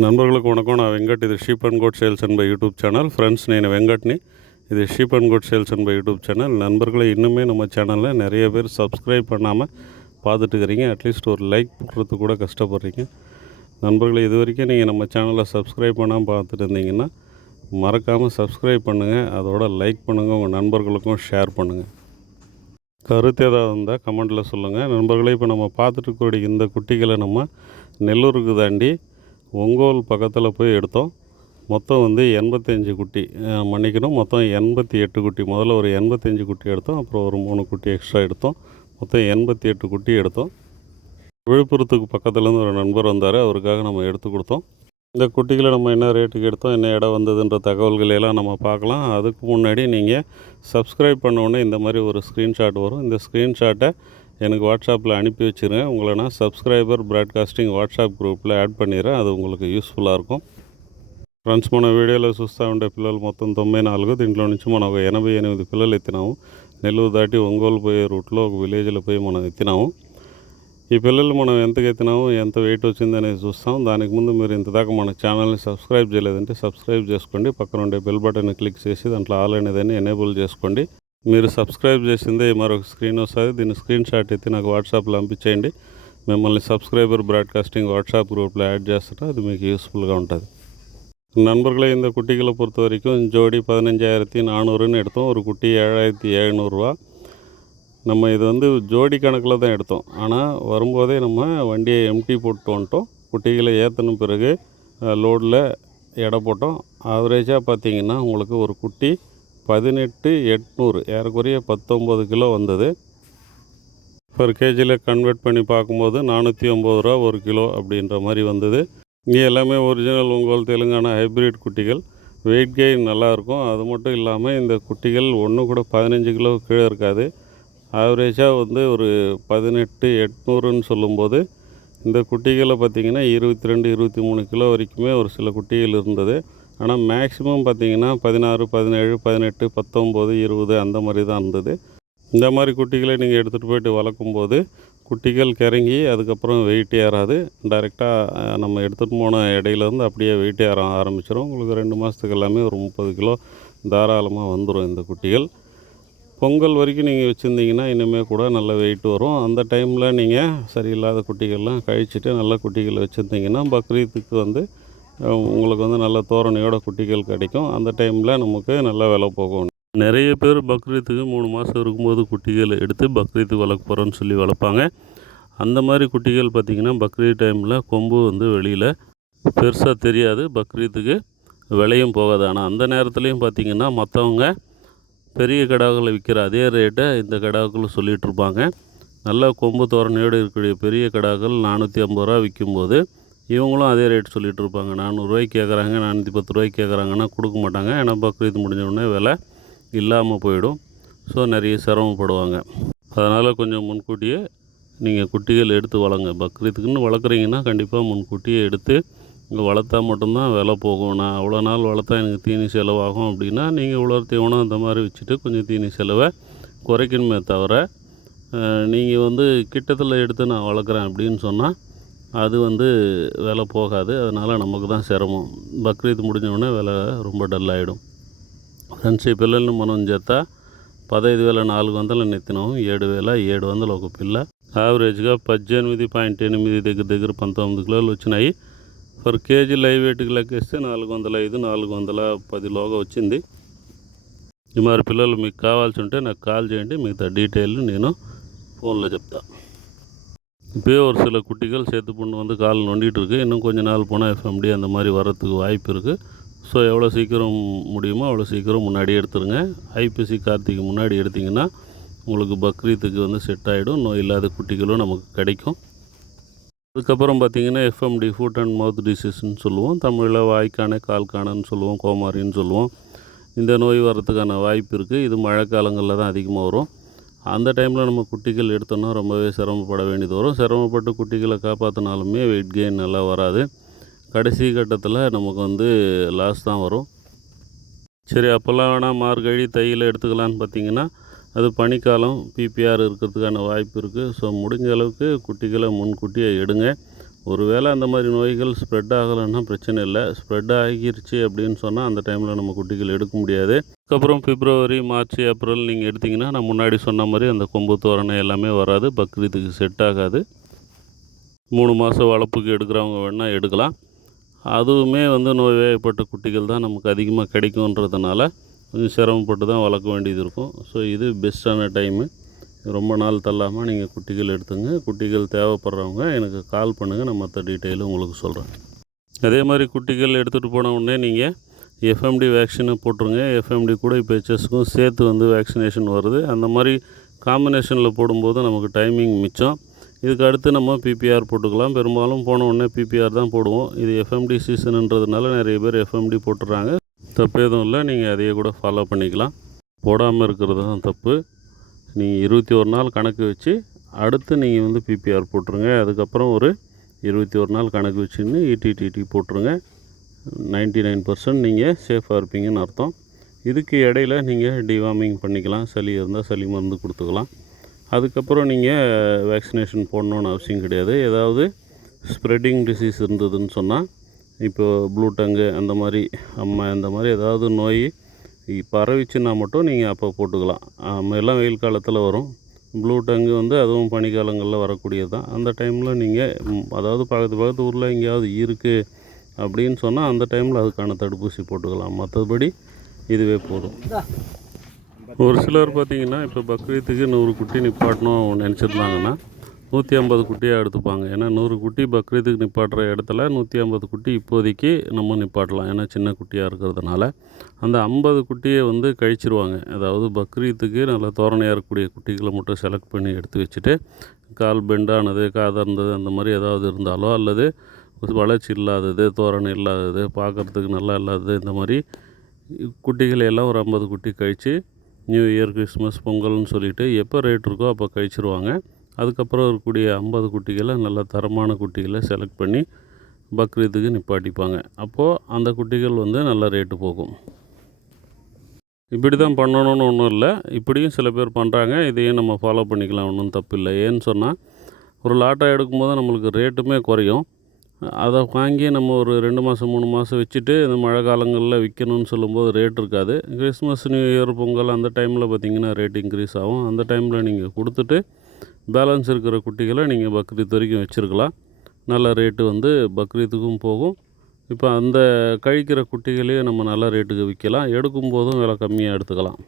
నన్బర్లకు వణకం. నా వెంకట్. ఇది sheep and goat sales and buy YouTube channel. Friends, నేను வெங்கட்னி. இது sheep and goat sales and buy YouTube channel. நண்பர்களை இன்னுமே நம்ம சேனலில் நிறைய பேர் சப்ஸ்கிரைப் பண்ணாமல் பார்த்துட்டு இருக்கிறீங்க. அட்லீஸ்ட் ஒரு லைக் போடுறதுக்கு கூட கஷ்டப்படுறீங்க. நண்பர்களை இது வரைக்கும் நீங்கள் நம்ம சேனலை சப்ஸ்கிரைப் பண்ணாமல் பார்த்துட்டு இருந்தீங்கன்னா மறக்காமல் சப்ஸ்கிரைப் பண்ணுங்கள். அதோட லைக் பண்ணுங்கள், உங்கள் நண்பர்களுக்கும் ஷேர் பண்ணுங்கள். கருத்து ஏதாவது இருந்தால் கமெண்ட்டில் சொல்லுங்கள். நண்பர்களே, இப்போ நம்ம பார்த்துட்டு இருக்கக்கூடிய இந்த குட்டிகளை நம்ம நெல்லூருக்கு தாண்டி ஒங்கோல் பக்கத்தில் போய் எடுத்தோம். மொத்தம் 85 குட்டி, மன்னிக்கணும், மொத்தம் 88 குட்டி. முதல்ல ஒரு 85 குட்டி எடுத்தோம், அப்புறம் ஒரு 3 குட்டி எக்ஸ்ட்ரா எடுத்தோம். மொத்தம் 88 குட்டி எடுத்தோம். விழுப்புரத்துக்கு பக்கத்துலேருந்து ஒரு நண்பர் வந்தார், அவருக்காக நம்ம எடுத்து கொடுத்தோம். இந்த குட்டிகளை நம்ம என்ன ரேட்டுக்கு எடுத்தோம், என்ன இடம் வந்ததுன்ற தகவல்களையெல்லாம் நம்ம பார்க்கலாம். அதுக்கு முன்னாடி நீங்கள் சப்ஸ்கிரைப் பண்ணோன்னே இந்த மாதிரி ஒரு ஸ்க்ரீன்ஷாட் வரும். இந்த ஸ்க்ரீன்ஷாட்டை எனக்கு வாட்ஸ்அப்பில் அனுப்பி வச்சுருங்க. உங்களை நான் சப்ஸ்கிரைபர் ப்ராட்காஸ்டிங் வாట్సాప్ గ్రూప్లో యాడ్ பண்ணிடுறேன். அது உங்களுக்கு యూస్ఫుల్గా இருக்கும். ఫ్రెండ్స్, మన వీడియోలో చూస్తూ ఉండే పిల్లలు మొత్తం 94. దీంట్లో నుంచి మనం ఒక 88 పిల్లలు ఎత్తినాము. నెల్లూరు దాటి ఒంగోలు పోయే రూట్లో ఒక విలేజ్లో పోయి మనం ఎత్తినాము. ఈ పిల్లలు మనం ఎంతకు ఎత్తినాము, ఎంత వెయిట్ వచ్చింది అనేది చూస్తాం. దానికి ముందు మీరు ఇంతదాకా మన ఛానల్ని సబ్స్క్రైబ్ చేయలేదంటే సబ్స్క్రైబ్ చేసుకోండి. పక్కన ఉండే బెల్ బటన్ని క్లిక్ చేసి దాంట్లో ఆల్ అనేదాన్ని ఎనేబుల్ చేసుకోండి. మీరు సబ్స్క్రైబ్ చేసిందే మరొక స్క్రీన్ వస్తుంది. దీన్ని స్క్రీన్ షాట్ ఎత్తి నాకు వాట్సాప్లో పంపించేయండి. మిమ్మల్ని సబ్స్క్రైబర్ ப்ராட்காஸ்டிங் வாட்ஸ்அப் குரூப்பில் ஆட் చేస్తారో அது మీకు யூஸ்ஃபுல்லாக ఉంటుంది. நண்பர்களே, இந்த குட்டிகளை பொறுத்த வரைக்கும் ஜோடி 15,400ன்னு எடுத்தோம். ஒரு குட்டி 7,700 ரூபா. நம்ம இது ஜோடி கணக்கில் தான் எடுத்தோம். ஆனால் வரும்போதே நம்ம வண்டியை எம்டி போட்டு வந்துட்டோம். குட்டிகளை ஏற்றின பிறகு லோடில் எடை போட்டோம். ஆவரேஜாக பார்த்திங்கன்னா உங்களுக்கு ஒரு குட்டி 18,800, ஏறக்குறைய 19 கிலோ வந்தது. பர் கேஜியில் கன்வெர்ட் பண்ணி பார்க்கும்போது 480 ரூபா ஒரு கிலோ அப்படின்ற மாதிரி வந்தது. இங்கே எல்லாமே ஒரிஜினல் ஒங்கோல் தெலுங்கானா ஹைப்ரிட் குட்டிகள். வெயிட் கெயின் நல்லாயிருக்கும். அது மட்டும் இல்லாமல் இந்த குட்டிகள் ஒன்று கூட 15 கிலோ கீழே இருக்காது. ஆவரேஜாக ஒரு 18,800ன்னு சொல்லும்போது இந்த குட்டிகளை பார்த்திங்கன்னா 22, 23 கிலோ வரைக்குமே ஒரு சில குட்டிகள் இருந்தது. ஆனால் மேக்ஸிமம் பார்த்திங்கன்னா 16, 17, 18, 19, 20 அந்த மாதிரி தான் இருந்தது. இந்த மாதிரி குட்டிகளை நீங்கள் எடுத்துகிட்டு போயிட்டு வளர்க்கும்போது குட்டிகள் கிறங்கி அதுக்கப்புறம் வெயிட் ஏறாது. டைரெக்டாக நம்ம எடுத்துகிட்டு போன இடையிலேருந்து அப்படியே வெயிட் ஏற ஆரம்பிச்சிடும். உங்களுக்கு 2 மாதத்துக்கு எல்லாமே ஒரு 30 கிலோ தாராளமாக வந்துடும் இந்த குட்டிகள். பொங்கல் வரைக்கும் நீங்கள் வச்சுருந்தீங்கன்னா இனிமேல் கூட நல்ல வெயிட் வரும். அந்த டைமில் நீங்கள் சரியில்லாத குட்டிகள்லாம் கழிச்சிட்டு நல்ல குட்டிகள் வச்சுருந்தீங்கன்னா பக்ரீத்துக்கு உங்களுக்கு நல்ல தோரணையோட குட்டிகள் கிடைக்கும். அந்த டைமில் நமக்கு நல்ல விலை போகும். நிறைய பேர் பக்ரீத்துக்கு 3 மாதம் இருக்கும்போது குட்டிகள் எடுத்து பக்ரீத்துக்கு வளர்க்க போகிறோன்னு சொல்லி வளர்ப்பாங்க. அந்த மாதிரி குட்டிகள் பார்த்திங்கன்னா பக்ரீத் டைமில் கொம்பு வெளியில் பெருசாக தெரியாது. பக்ரீத்துக்கு விலையும் போகாது. ஆனால் அந்த நேரத்துலையும் பார்த்திங்கன்னா மற்றவங்க பெரிய கடாக்களை விற்கிற அதே ரேட்டை இந்த கடாக்கள் சொல்லிகிட்ருப்பாங்க. நல்லா கொம்பு தோரணையோடு இருக்கக்கூடிய பெரிய கடாக்கள் 450 ரூபா விற்கும்போது இவங்களும் அதே ரேட் சொல்லிகிட்டு இருப்பாங்க. 400 ரூபாய்க்கு கேட்குறாங்க, 410 ரூபாய்க்கு கேட்குறாங்கன்னா கொடுக்க மாட்டாங்க. ஏன்னா பக்ரீத் முடிஞ்சோடனே விலை இல்லாமல் போயிடும். ஸோ நிறைய சிரமப்படுவாங்க. அதனால் கொஞ்சம் முன்கூட்டியே நீங்கள் குட்டிகள் எடுத்து வளங்க. பக்ரீத்துக்குன்னு வளர்க்குறீங்கன்னா கண்டிப்பாக முன்கூட்டியே எடுத்து இங்கே வளர்த்தா மட்டும்தான் விலை போகும். நான் அவ்வளோ நாள் வளர்த்தா எனக்கு தீனி செலவாகும் அப்படின்னா நீங்கள் உலர் தீவனம் அந்த மாதிரி வச்சுட்டு கொஞ்சம் தீனி செலவை குறைக்கணுமே தவிர நீங்கள் கிட்டத்தில் எடுத்து நான் வளர்க்குறேன் அப்படின்னு சொன்னால் அது விலை போகாது. அதனால் நமக்கு தான் சிரமம். బక్రీద్ முடிஞ்சோடனே விலை ரொம்ப డల్ ఫ్రెండ్స్, ఈ పిల్లల్ని మనం జత 15,400 ఎత్తినాము. 7,700 ఒక పిల్ల. యావరేజ్గా 18.8 దగ్గర 19 కిలోలు వచ్చినాయి. పర్ కేజీ లైవ్ వెయిట్కి లెక్కేస్తే 405, 410లోగా వచ్చింది. ఈ మరి పిల్లలు మీకు కావాల్సి ఉంటే నాకు కాల్ చేయండి. మిగతా డీటెయిల్ నేను ஃபோனில் చెప్తా. இப்போயே ஒரு சில குட்டிகள் சேர்த்து பொண்ணு கால் நொண்டிகிட்டு இருக்குது. இன்னும் கொஞ்ச நாள் போனால் எஃப்எம்டி அந்த மாதிரி வர்றதுக்கு வாய்ப்பு இருக்குது. ஸோ எவ்வளோ சீக்கிரம் முடியுமோ அவ்வளோ சீக்கிரம் முன்னாடி எடுத்துருங்க. ஐப்பசி கார்த்திகை முன்னாடி எடுத்திங்கன்னா உங்களுக்கு பக்ரீத்துக்கு செட் ஆகிடும். நோய் இல்லாத குட்டிகளும் நமக்கு கிடைக்கும். அதுக்கப்புறம் பார்த்திங்கன்னா எஃப்எம்டி, ஃபுட் அண்ட் மவுத் டிசீஸ்ன்னு சொல்லுவோம். தமிழில் வாய்க்கானை, கால்கானன்னு சொல்லுவோம், கோமாரின்னு சொல்லுவோம். இந்த நோய் வர்றதுக்கான வாய்ப்பு இருக்குது. இது மழை காலங்களில் தான் அதிகமாக வரும். அந்த டைமில் நம்ம குட்டிகள் எடுத்தோன்னா ரொம்பவே சிரமப்பட வேண்டியது வரும். சிரமப்பட்டு குட்டிகளை காப்பாற்றினாலுமே வெயிட் கெயின் நல்லா வராது. கடைசி கட்டத்தில் நமக்கு லாஸ் தான் வரும். சரி, அப்போல்லாம் வேணால் மார்கழி, தையில் எடுத்துக்கலான்னு பார்த்திங்கன்னா அது பனிக்காலம், பிபிஆர் இருக்கிறதுக்கான வாய்ப்பு இருக்குது. ஸோ முடிஞ்ச அளவுக்கு குட்டிகளை முன்கூட்டியே எடுங்க. ஒருவேளை அந்த மாதிரி நோய்கள் ஸ்ப்ரெட் ஆகலைன்னா பிரச்சனை இல்லை. ஸ்ப்ரெட் ஆகிருச்சு அப்படின்னு சொன்னால் அந்த டைமில் நம்ம குட்டிகள் எடுக்க முடியாது. அதுக்கப்புறம் பிப்ரவரி, மார்ச், ஏப்ரல் நீங்கள் எடுத்திங்கன்னா நான் முன்னாடி சொன்ன மாதிரி அந்த கொம்பு தோரணை எல்லாமே வராது. பக்ரீத்துக்கு செட் ஆகாது. 3 மாதம் வளர்ப்புக்கு எடுக்கிறவங்க வேணால் எடுக்கலாம். அதுவுமே நோய்வாய்ப்பட்ட குட்டிகள் தான் நமக்கு அதிகமாக கிடைக்குன்றதுனால கொஞ்சம் சிரமப்பட்டு தான் வளர்க்க வேண்டியது இருக்கும். ஸோ இது பெஸ்ட்டான டைமு. ரொம்ப நாள் தள்ளாமல் நீங்கள் குட்டிகள் எடுத்துங்க. குட்டிகள் தேவைப்படுறவங்க எனக்கு கால் பண்ணுங்கள். நான் மற்ற டீட்டெயிலும் உங்களுக்கு சொல்கிறேன். அதே மாதிரி குட்டிகள் எடுத்துகிட்டு போன உடனே நீங்கள் எஃப்எம்டி வேக்சினை போட்டுருங்க. எஃப்எம்டி கூட இப்போ ஹெச்எஸ்க்கும் சேர்த்து வேக்சினேஷன் வருது. அந்த மாதிரி காம்பினேஷனில் போடும்போது நமக்கு டைமிங் மிச்சம். இதுக்கு அடுத்து நம்ம பிபிஆர் போட்டுக்கலாம். பெரும்பாலும் போன உடனே பிபிஆர் தான் போடுவோம். இது எஃப்எம்டி சீசனுன்றதுனால நிறைய பேர் எஃப்எம்டி போட்டுடுறாங்க. தப்பு எதுவும் இல்லை. நீங்கள் அதையே கூட ஃபாலோ பண்ணிக்கலாம். போடாமல் இருக்கிறது தான் தப்பு. நீங்கள் 21 நாள் கணக்கு வச்சு அடுத்து நீங்கள் பிபிஆர் போட்டுருங்க. அதுக்கப்புறம் ஒரு 21 நாள் கணக்கு வச்சுன்னு இடிடிடி போட்டுருங்க. 99% நீங்கள் சேஃபாக இருப்பீங்கன்னு அர்த்தம். இதுக்கு இடையில் நீங்கள் டிவார்மிங் பண்ணிக்கலாம். சளி இருந்தால் சளி மருந்து கொடுத்துக்கலாம். அதுக்கப்புறம் நீங்கள் வேக்சினேஷன் போடணுன்னு அவசியம் கிடையாது. ஏதாவது ஸ்ப்ரெட்டிங் டிசீஸ் இருந்ததுன்னு சொன்னால் இப்போது ப்ளூ டங்கு அந்த மாதிரி அம்மை அந்த மாதிரி ஏதாவது நோய் பரவிச்சுன்னா மட்டும் நீங்கள் அப்போ போட்டுக்கலாம். எல்லாம் வெயில் காலத்தில் வரும். ப்ளூ டங்கு அதுவும் பனிக்காலங்களில் வரக்கூடியது தான். அந்த டைமில் நீங்கள் அதாவது பக்கத்து ஊரில் எங்கேயாவது இருக்குது அப்படின்னு சொன்னால் அந்த டைமில் அதுக்கான தடுப்பூசி போட்டுக்கலாம். மற்றபடி இதுவே போதும். ஒரு சிலர் பார்த்திங்கன்னா இப்போ பக்ரீத்துக்கு 100 குட்டி நிப்பாட்டணும் நினச்சிருந்தாங்கன்னா 150 குட்டியாக எடுத்துப்பாங்க. ஏன்னா 100 குட்டி பக்ரீத்துக்கு நிப்பாட்டுற இடத்துல 150 குட்டி இப்போதைக்கு நம்ம நிப்பாட்டலாம். ஏன்னா சின்ன குட்டியாக இருக்கிறதுனால அந்த 50 குட்டியை கழிச்சிருவாங்க. அதாவது பக்ரீத்துக்கு நல்லா தோரணையாக இருக்கக்கூடிய குட்டிகளை மட்டும் செலக்ட் பண்ணி எடுத்து வச்சுட்டு கால் பெண்டானது, காதர்ந்தது அந்த மாதிரி ஏதாவது இருந்தாலோ அல்லது வளர்ச்சி இல்லாதது, தோரணை இல்லாதது, பார்க்குறதுக்கு நல்லா இல்லாதது இந்த மாதிரி குட்டிகளை எல்லாம் ஒரு 50 குட்டி கழித்து நியூ இயர், கிறிஸ்மஸ், பொங்கல்னு சொல்லிவிட்டு எப்போ ரேட் இருக்கோ அப்போ கழிச்சிருவாங்க. அதுக்கப்புறம் இருக்கக்கூடிய 50 குட்டிகளை நல்ல தரமான குட்டிகளை செலக்ட் பண்ணி பக்ரீத்துக்கு நிப்பாட்டிப்பாங்க. அப்போது அந்த குட்டிகள் நல்ல ரேட்டு போகும். இப்படி தான் பண்ணணும்னு ஒன்றும் இல்லை. இப்படியும் சில பேர் பண்ணுறாங்க. இதையும் நம்ம ஃபாலோ பண்ணிக்கலாம். ஒன்றும் தப்பு இல்லை. ஏன்னு சொன்னால் ஒரு லாட்டாக எடுக்கும்போது நம்மளுக்கு ரேட்டுமே குறையும். அதை வாங்கி நம்ம ஒரு 2 மாதம் 3 மாதம் வச்சுட்டு இந்த மழை காலங்களில் விற்கணும்னு சொல்லும்போது ரேட் இருக்காது. கிறிஸ்மஸ், நியூ இயர், பொங்கல் அந்த டைமில் பார்த்திங்கன்னா ரேட் இன்க்ரீஸ் ஆகும். அந்த டைமில் நீங்கள் கொடுத்துட்டு பேலன்ஸ் இருக்கிற குட்டிகளை நீங்கள் பக்ரீத் வரைக்கும் வச்சுருக்கலாம். நல்ல ரேட்டு பக்ரீத்துக்கும் போகும். இப்போ அந்த கழிக்கிற குட்டிகளையே நம்ம நல்ல ரேட்டுக்கு விற்கலாம். எடுக்கும்போதும் விலை கம்மியாக எடுத்துக்கலாம்.